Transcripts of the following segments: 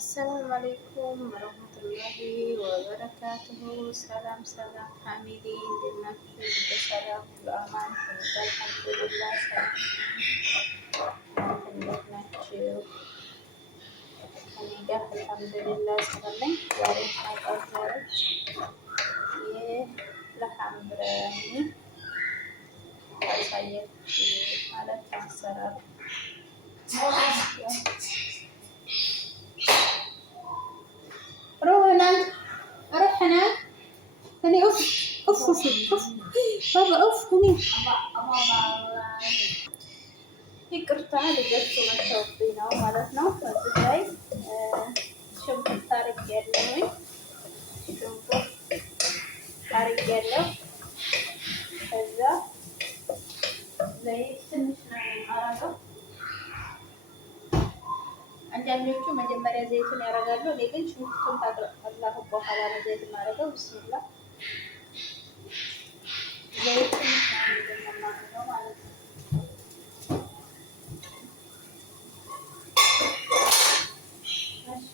አሰላሙ አለይኩም ወረህመቱላሂ ወበረካቱሁ። ሰላም ሰላም ፋሚሊ እንዴት ናችሁ? በሰላም በአማን አልሐምዱሊላህ። ሰላም እንዴት ናችሁ? እኔ ጋር አልሐምዱሊላህ ሰላም ነኝ። ዛሬ ታውቃለች የለሐም ብርያኒ አሳያችሁ ማለት አሰራር روحنا هني اوف اوف اوف اوف بابا اوف هني ይቅርታ ልጆቹ መጥተውብኝ ነው ማለት ነው። እዚህ ላይ ሽንኩርት አድርጌያለሁኝ። ሽንኩርት አድርጌያለሁ። ከዛ ዘይት ትንሽ ነው የማደርገው። አንዳንዶቹ መጀመሪያ ዘይቱን ያደርጋሉ። እኔ ግን ሽንኩርቱን ካቁላላሁ በኋላ ነው ዘይት የማደርገው። ብስሚላ ዘይቱን ነው ማለት ነው። እሺ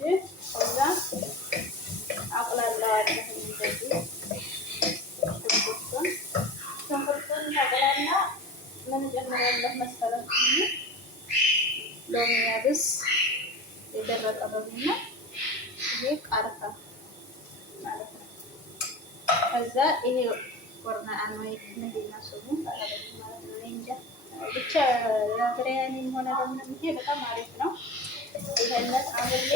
ከዛ አቁላላዋለሁ እንደዚህ ሽንኩርቱን ታቁላላ ምን ጨምራለሁ መሰላችሁ? ሎሚ ያብስ የደረቀ ሎሚና ይሄ ቃርፋ ማለት ነው። ከዛ ይሄ ወርናአን ወይ ምንድን ነው ስሙ ማለት ነው። እንጃ ብቻ ለብርያኒም ሆነ ለምንም ይሄ በጣም አሪፍ ነው። ይሄንን አብሬ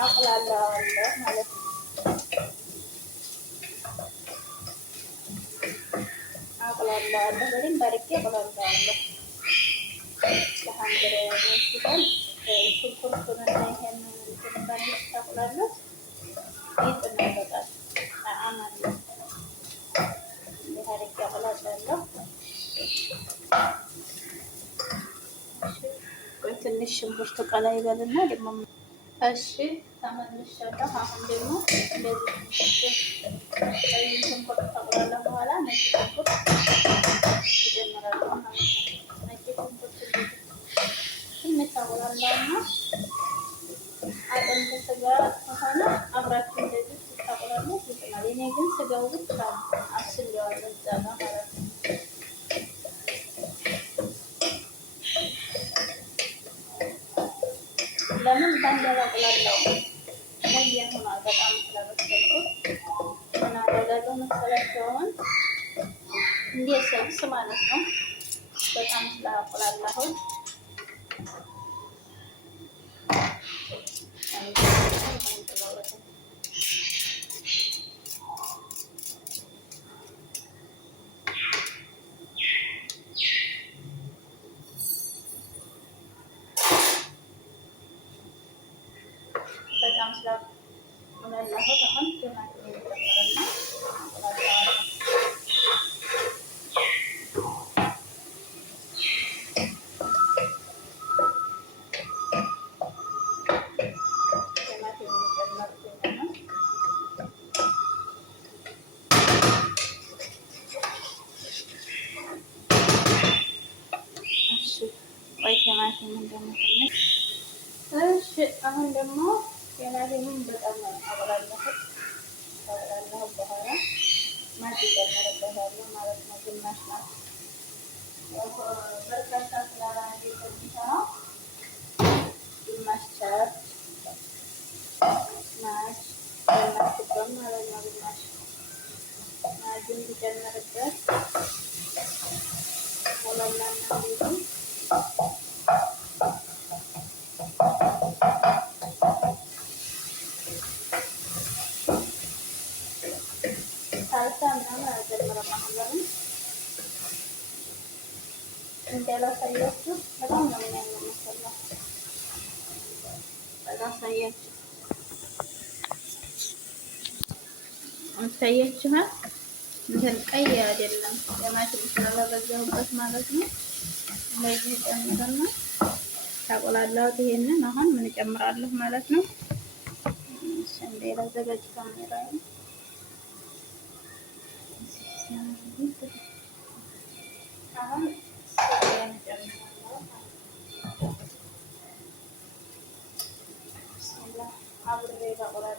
አቁላላዋለሁ ማለት ነው። አቁላላዋለሁ በደንብ አድርጌ አቁላላዋለሁ። ለሐም ብርያኒ ሲባል ሽንኩርቱንና ይሄንን እንትን ባንዲስ ታቁላሉት ይጥናበታል። ጣዕም አለው። እንዲህ አድርጌ አቁላላለሁ። ቆይ ትንሽ ሽንኩርቱ ቀላ ይበልና ደግሞ እሺ ተመልሻለሁ። አሁን ደግሞ እንደዚህ ቀይ ሽንኩርት ታቁላላ በኋላ ነጭ ሽንኩርት እጨምራለሁ ማለት ነው። ነጭ ሽንኩርት ትንሽ ታቁላላና አጥንት ስጋ ከሆነ አብራችሁ እንደዚህ ስታቁላሉ ይጥናል። እኔ ግን ስጋው ብቻ አስለዋለሁ እዛ ጋር ማለት ነው። ለምን ባንድ አቁላላው ነየን ሆኗል። በጣም ስለበሰልኩት ምን አደርጋለሁ መሰላችሁ? አሁን እንደ ሰልስ ማለት ነው። በጣም ስላቁላላሁት በጣም ስላቁላላሁት አሁን ቲማቲም እንጨምርና አቁላላዋለሁ። ቲማቲም እንደምትነሽ እሺ። አሁን ደግሞ ቲማቲሙን በጣም አቁላላሁት። ካቁላላሁ በኋላ ማጅ ጨምርበታለሁ ማለት ነው። ግማሽ ናት በርካታ ስላላንዴ የሚሰራው ግማሽ ቻት ማጅ ጨመርኩበት ማለት ነው። ግማሽ ማጅን ትጨምርበት ሞላላና እንዲሁም ሳልሳ ምናምን አልጨምርም። አሁን ለምን እንዳላሳያችሁ በጣም ነው የሚያምር መሰለህ። አላሳያችሁ ታያችኋል። እንትን ቀይ አይደለም ቲማቲም ስላላበዛሁበት ማለት ነው። እንደዚህ ጨምርና ታቆላላሁት። ይሄንን አሁን ምን እጨምራለሁ ማለት ነው። እንደ ላዘጋጅ ካሜራ አሁን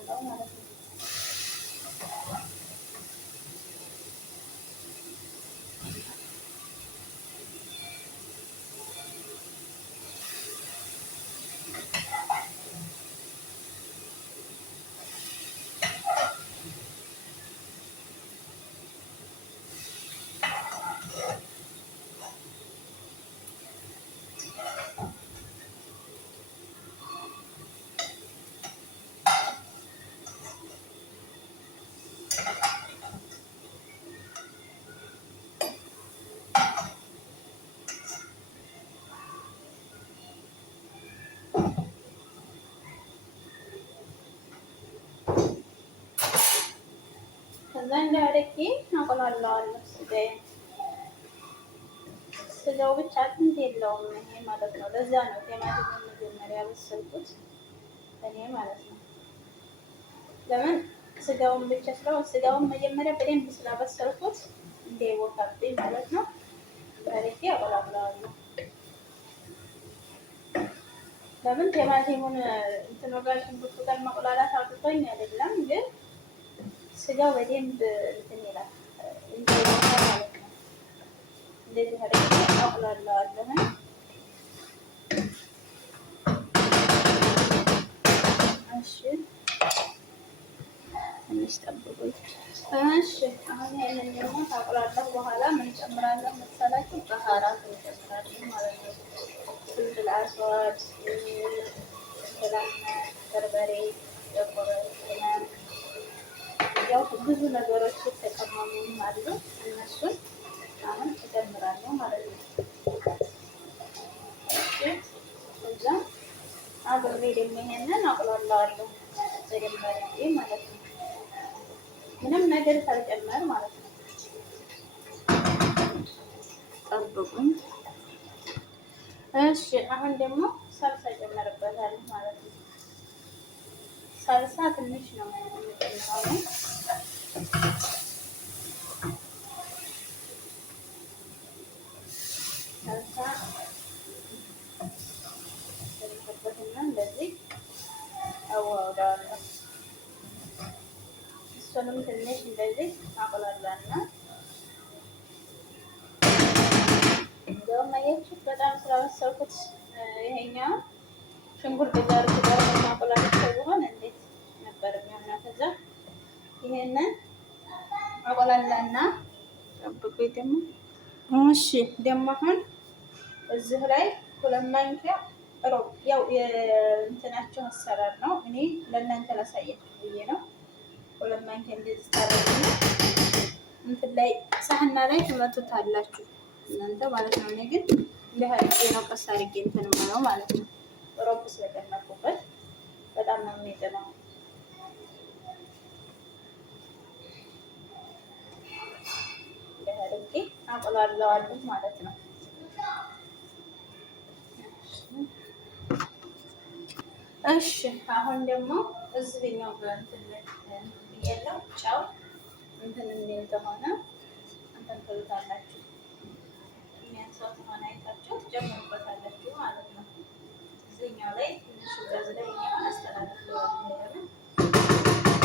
አቁላላው ማለት ነው። ከዛ እንዳደረጌ አቁላለዋለሁ። ስጋው ብቻ አጥንት የለውም ይሄ ማለት ነው። ለዛ ነው ቲማቲሙን መጀመሪያ ያበሰልኩት እኔ ማለት ነው። ለምን ስጋውን ብቻ ስለሆነ ስጋውን መጀመሪያ በደንብ ስላበሰልኩት እንዳይወጣብኝ ማለት ነው። እንዳደረጌ አቁላለዋለሁ። ለምን ቲማቲሙን እንትን ጋር ሽንኩርቱ ጋር መቁላላት አቅቶኝ አይደለም፣ ግን ስጋው በደንብ እንትን ይላል እንዳይወጣ ማለት ነው። እንደዚህ አድርጌ አቁላለዋለሁ። እሺ ትንሽ ጠብቁኝ። እሺ አሁን ያንን ደግሞ ታቁላለሁ በኋላ ምን ጨምራለሁ መሰላችሁ? ባህራት እንጨምራለን ማለት ነው። ፍልፍል አስዋድ፣ በርበሬ፣ ጥቁር ቅመም፣ ያው ብዙ ነገሮች የተቀመሙ አሉ። እነሱን አሁን እጨምራለሁ ማለት ነው። እዛ አብሬ ደግሞ ይሄንን አቁላለዋለሁ በደንብ አድርጌ ማለት ነው። ምንም ነገር ሳልጨምር ማለት ነው። ጠብቁኝ። እሺ አሁን ደግሞ ሳልሳ ጨምርበታለሁ ማለት ነው። ሳልሳ ትንሽ ነው የምጨምረው። ሳልሳ ጨምርበትና እንደዚህ አዋህደዋለሁ። እሱንም ትንሽ እንደዚህ አቁላላና እንደውም አያችሁት በጣም ስላበሰልኩት ይሄኛው ሽንኩርት ጋር ማቁላላት ቢሆን እንዴት ነበር የሚሆነው? ከዛ ይሄንን አቁላላና ጠብቁኝ ደግሞ እሺ። ደግሞ አሁን እዚህ ላይ 2 ማንኪያ ሮብ፣ ያው የእንትናቸው አሰራር ነው። እኔ ለእናንተ ላሳያችሁ ብዬ ነው። 2 ማንኪያ እንደዚህ ታረጉና እንትን ላይ ሳህና ላይ ትመቱታላችሁ እናንተ ማለት ነው። እኔ ግን ለሀይቄ ነው ቀስ አድርጌ እንትን የምለው ማለት ነው። ሮብ ስለጨመርኩበት በጣም ነው የሚጥመው። ለሀይቄ አቁላለዋለሁ ማለት ነው። እሺ አሁን ደግሞ እዚህኛው በእንትን ያለው ጫው እንትን የሚል ከሆነ እንትን ትሉታላችሁ። የሚያንሳው ከሆነ አይታችሁ ትጨምሩበታላችሁ ማለት ነው። እዚህኛው ላይ ትንሽ ጋዝ ላይ አስተላልፈዋለሁ።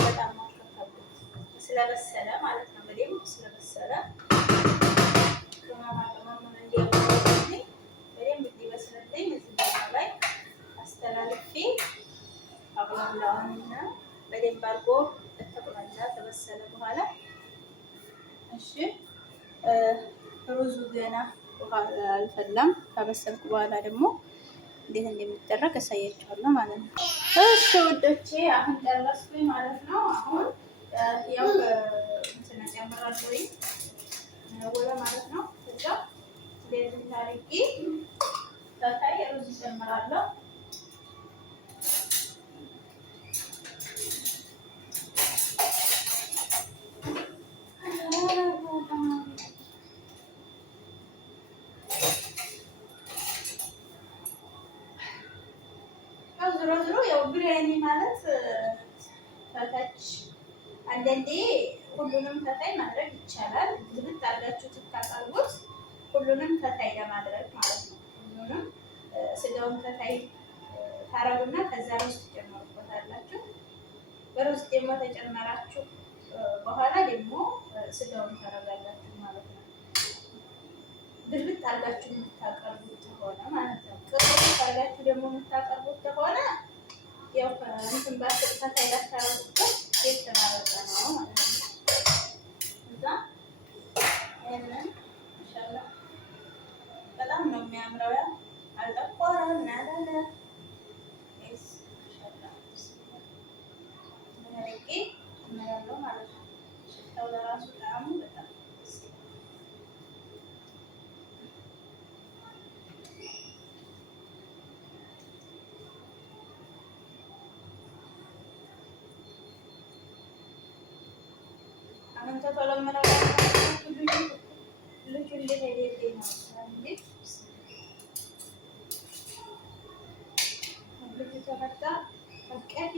በጣም ማከፋፈል ስለበሰለ ማለት ነው። በደንብ ስለበሰለ ቅመማ ቅመሙን እንዲያበስልልኝ በደንብ እንዲበስልልኝ እዚህኛው ላይ አስተላልፌ አቁላለዋለሁና በደንብ አድርጎ ተቆላላ ተበሰለ በኋላ እሺ ሩዙ ገና አልፈላም። ካበሰልኩ በኋላ ደግሞ እንዴት እንደሚደረግ አሳያችኋለሁ ማለት ነው። እሺ ውዶቼ አሁን ደረስኩኝ ማለት ነው። አሁን ያው እንትን ጨምራለሁ ወደ ማለት ነው። ከዛ እንደዚህ ታሪቂ ታታይ ሩዝ ጨምራለሁ። ዞሮ ያው ብሪያኒ ማለት ታታች አንዳንዴ ሁሉንም ተታይ ማድረግ ይቻላል። ዝብት አድርጋችሁ ትታቀርቡት ሁሉንም ተታይ ለማድረግ ማለት ነው። ሁሉንም ስጋውን ተታይ ታረጉና ከዛ ውስጥ ትጨምሩበታላችሁ። ሩዝ ደግሞ ተጨመራችሁ በኋላ ደግሞ ስጋውን ታረጋላችሁ ማለት ነው። ግልብጥ አድርጋችሁ የምታቀርቡት ከሆነ ማለት ነው። ቅርብ አድርጋችሁ ደግሞ የምታቀርቡት ከሆነ ያው እንትን ባስልታ ታይላታረጉበት የተማረጠ ነው ማለት ነው። እዛ ይሄንን ኢንሻአላ በጣም ነው የሚያምረው። ያ አልጠቆረም ናዳለ እስ ኢንሻአላ ምንረቂ እናያለው ማለት ነው። ሽታው ለራሱ ጣዕሙ በጣም አሁን ተተለመደው ልጁ እንደሄደ ነው እንዴ ልጁ ተፈታ አቀፊ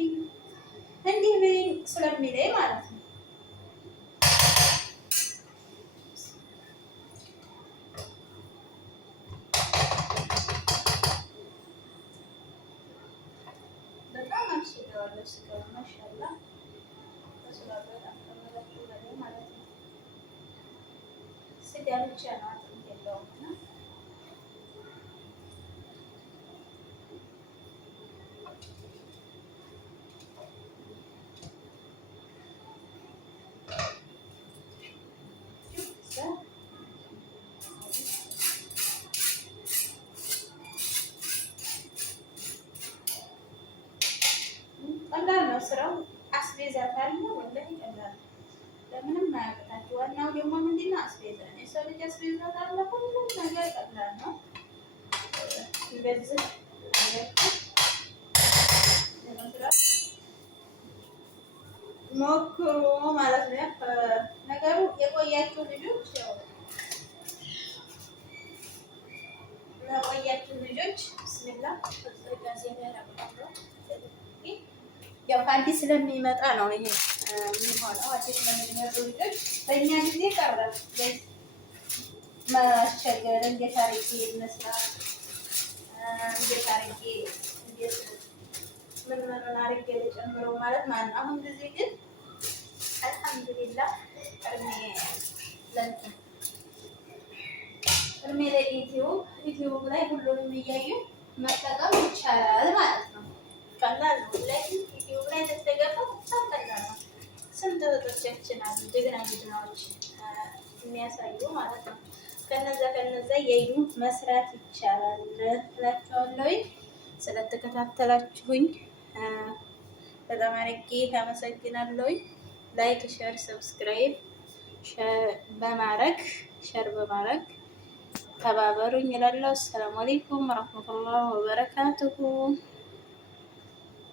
እንዲህ ስለሚለኝ ማለት ነው። በጣም አሽገዋለሁ ስጋው ማሻአላ ስጋ ብቻ ነው አጥንት የለውም እና ቀላል ነው ስራው። አስቤዛ ካለ ወላሂ ቀላል ነው። ለምንም አያቅታችሁ። ዋናው ደግሞ ምንድነው አስቤዛ ነው። የሰው ልጅ አስቤዛ ካለ ሁሉም ነገር ቀላል ነው። እንደዚህ ሞክሩ ማለት ነው። ነገሩ የቆያችሁ ልጆች ብስሚላ ያው አዲስ ስለሚመጣ ነው ይሄ የሚሆነው። አዲስ ለሚመጡ ልጆች በእኛ ጊዜ ቀረ ማስቸገር፣ እንዴት አድርጌ መስራት፣ እንዴት አድርጌ እንዴት ምን አድርጌ ልጨምረው ማለት ነው። አሁን ጊዜ ግን አልሐምዱሊላህ እድሜ ለዩቲዩብ ላይ ሁሉንም እያዩ መጠቀም ይቻላል ማለት ነው። ቀላል ነው። ዩቲዩብ ላይ ተተገፈ በጣም ቀላል ነው። ስንት እህቶቻችን አሉ ጀግናዎች የሚያሳዩ ማለት ነው። ከነዛ የዩ መስራት ይቻላል እላቸዋለሁ። ስለተከታተላችሁኝ በጣም አድርጌ አመሰግናለሁ። ላይክ፣ ሼር፣ ሰብስክራይብ ሸር በማድረግ ተባበሩኝ እላለሁ። ሰላም አለይኩም ወራህመቱላሂ ወበረካቱሁ።